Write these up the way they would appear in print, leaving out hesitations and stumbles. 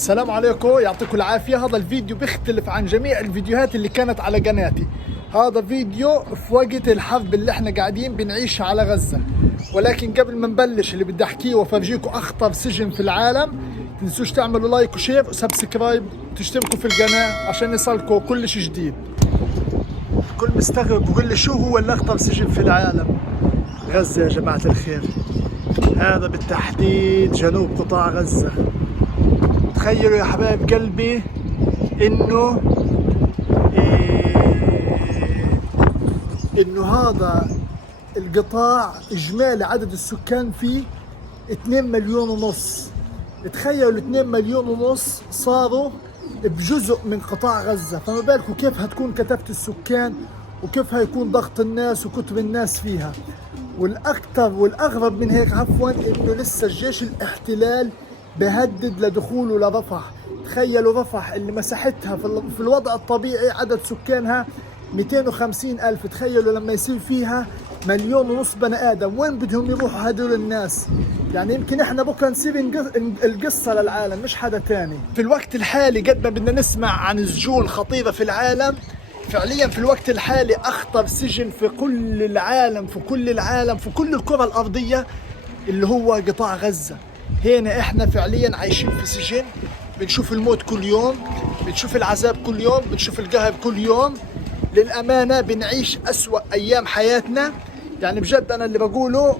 السلام عليكم، يعطيكم العافية. هذا الفيديو بيختلف عن جميع الفيديوهات اللي كانت على قناتي. هذا فيديو في وقت الحرب اللي احنا قاعدين بنعيشها على غزة. ولكن قبل ما نبلش اللي بدي احكيه وافرجيكم اخطر سجن في العالم، تنسوش تعملوا لايك وشير وسبسكرايب وتشتركوا في القناة عشان يصلكوا كل شيء جديد. الكل مستغرب بقول لي شو هو اللي اخطر سجن في العالم؟ غزة يا جماعة الخير. هذا بالتحديد جنوب قطاع غزة. تخيلوا يا حبايب قلبي انه هذا القطاع اجمالي عدد السكان فيه 2 مليون ونص. تخيلوا 2 مليون ونص صاروا بجزء من قطاع غزة، فما بالكم كيف هتكون كثافة السكان وكيف هيكون ضغط الناس وكتب الناس فيها. والاكثر والاغرب من هيك عفوا انه لسه الجيش الاحتلال بهدد لدخوله لرفح. تخيلوا رفح اللي مساحتها في الوضع الطبيعي عدد سكانها 250 ألف، تخيلوا لما يصير فيها 1.5 مليون بني آدم، وين بدهم يروحوا هدول الناس؟ يعني يمكن احنا بكره نسيب القصة للعالم مش حدا تاني. في الوقت الحالي قد ما بدنا نسمع عن سجون خطيرة في العالم، فعليا في الوقت الحالي أخطر سجن في كل العالم في كل الكرة الأرضية اللي هو قطاع غزة. هنا احنا فعليا عايشين في سجن، بنشوف الموت كل يوم، بنشوف العذاب كل يوم، بنشوف القهر كل يوم. للأمانة بنعيش أسوأ أيام حياتنا. يعني بجد أنا اللي بقوله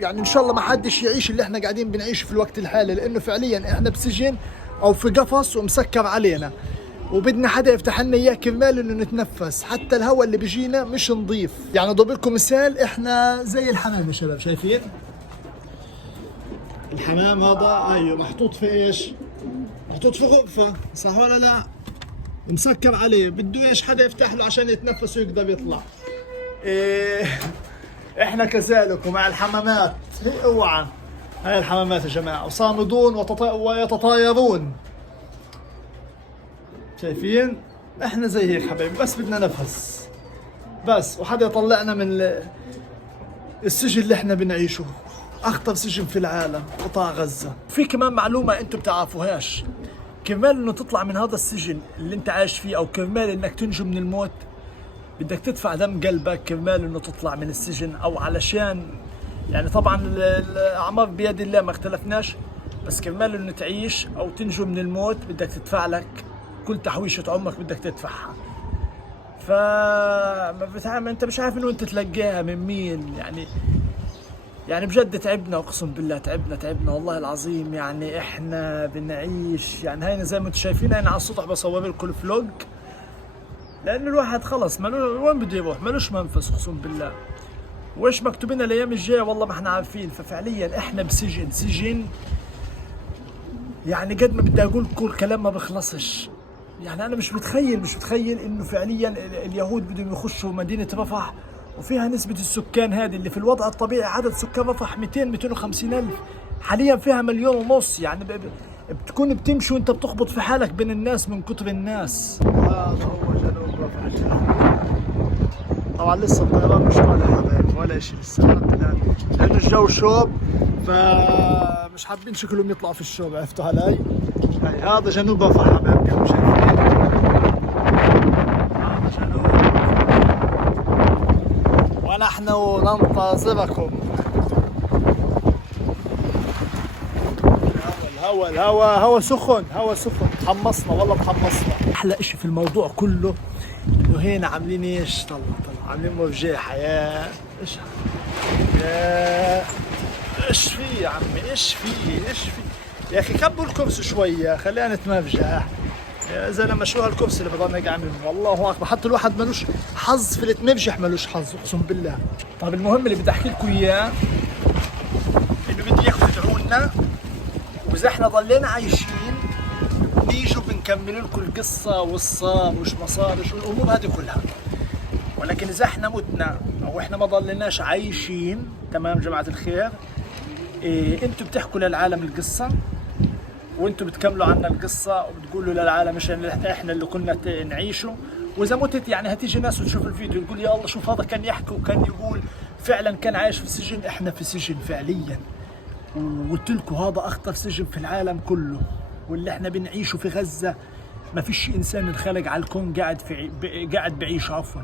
يعني إن شاء الله ما حدش يعيش اللي احنا قاعدين بنعيشه في الوقت الحالي، لأنه فعليا احنا بسجن أو في قفص ومسكر علينا، وبدنا حدا يفتح لنا اياه كرمال انه نتنفس. حتى الهواء اللي بيجينا مش نظيف. يعني اضرب لكم مثال، احنا زي الحمام يا شباب، شايفين الحمام هذا؟ ايوه محطوط في ايش؟ محطوط في غرفة، صح ولا لا؟ مسكر عليه، بده ايش؟ حدا يفتح له عشان يتنفس ويقدر يطلع. إيه احنا كذلك ومع الحمامات. هي اوعى، هاي الحمامات يا جماعة، وصامدون ويتطايرون. شايفين؟ احنا زي هيك حبايبي، بس بدنا نفس بس، وحدا يطلعنا من السجن اللي احنا بنعيشه. اخطر سجن في العالم قطاع غزة. في كمان معلومة انتم بتعرفوهاش، كرمال انه تطلع من هذا السجن اللي انت عايش فيه، او كرمال انك تنجو من الموت، بدك تدفع دم قلبك كرمال انه تطلع من السجن. او علشان يعني طبعا الاعمار بيد الله ما اختلفناش، بس كرمال انه تعيش او تنجو من الموت بدك تدفع لك كل تحويشة عمرك، بدك تدفعها. فما بتعمل انت مش عارف انه انت تلقاها من مين. يعني بجد تعبنا، اقسم بالله تعبنا والله العظيم. يعني احنا بنعيش، يعني هينا زي ما انتم شايفين، انا على السطح بصور لكم الفلوج، لانه الواحد خلص وين بده يروح، مالوش منفس اقسم بالله. وايش مكتوب لنا الايام الجايه والله ما احنا عارفين. ففعليا احنا بسجن يعني قد ما بدي اقول كل كلام ما بخلصش. يعني انا مش متخيل انه فعليا اليهود بدهم يخشوا مدينه رفح، وفيها نسبه السكان هذه اللي في الوضع الطبيعي عدد سكان رفح 250 الف، حاليا فيها 1.5 مليون. يعني بتكون بتمشي وانت بتخبط في حالك بين الناس من كتر الناس. هذا هو جنوب رفح. طبعا لسه الطيران مش طالع حبايبي ولا شيء لسه، لانه الجو شوب، فمش حابين شكلهم يطلعوا في الشوب. عرفتوا علي؟ هذا جنوب رفح حبايبي، مش شايفين؟ هذا جنوب ونحن ننتظركم. الهواء سخن، تحمصنا والله، احلى اشي في الموضوع كله انه هنا عاملين ايش؟ طلع عاملين مرجيحة. يا ايش في يا عمي؟ ايش في يا اخي؟ كبوا الكرسي شوية، خلينا نتمرجح يا زلمه. شو هالكرسي اللي بضلنا قاعدين؟ والله اكبر، حتى الواحد ملوش حظ في التمرجح، ملوش حظ اقسم بالله. طيب المهم اللي بدي احكي لكم اياه انه بدي اياكم تدعوا لنا، واذا احنا ضلينا عايشين نيجوا بنكمل لكم القصه والصار وش ما صارش والامور هذه كلها. ولكن اذا احنا متنا او احنا ما ضليناش عايشين، تمام جماعه الخير، انتم بتحكوا للعالم القصه، وانتم بتكملوا عنا القصه وبتقولوا للعالم مش احنا اللي كنا نعيشه. واذا متت يعني هتيجي ناس وتشوف الفيديو تقول يا الله شوف هذا كان يحكي وكان يقول فعلا كان عايش في السجن. احنا في سجن فعليا، وقلت لكم هذا اخطر سجن في العالم كله. واللي احنا بنعيشه في غزة ما فيش انسان انخلق على الكون قاعد بعيش عفوا.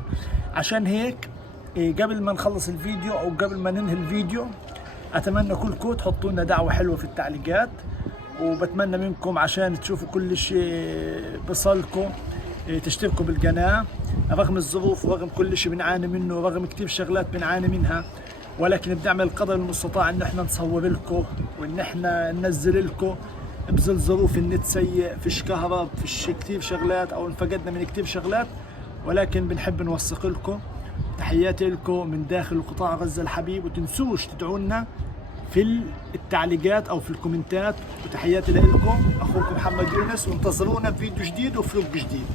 عشان هيك قبل ما نخلص الفيديو او قبل ما ننهي الفيديو اتمنى كلكم تحطوا لنا دعوة حلوة في التعليقات، وبتمنى منكم عشان تشوفوا كل شيء بصلكم تشتركوا بالقناة رغم الظروف ورغم كل شيء بنعاني منه ورغم كتير شغلات بنعاني منها، ولكن بنعمل القدر المستطاع ان احنا نصور لكم وان احنا ننزل لكم بظل ظروف النت سيء، فيش كهرباء، فيش كتير شغلات او انفقدنا من كتير شغلات، ولكن بنحب نوثق لكم. تحياتي لكم من داخل قطاع غزة الحبيب، وتنسوش تدعونا في التعليقات او في الكومنتات، وتحياتي لكم اخوكم محمد يونس، وانتظرونا في فيديو جديد وفلوق جديد.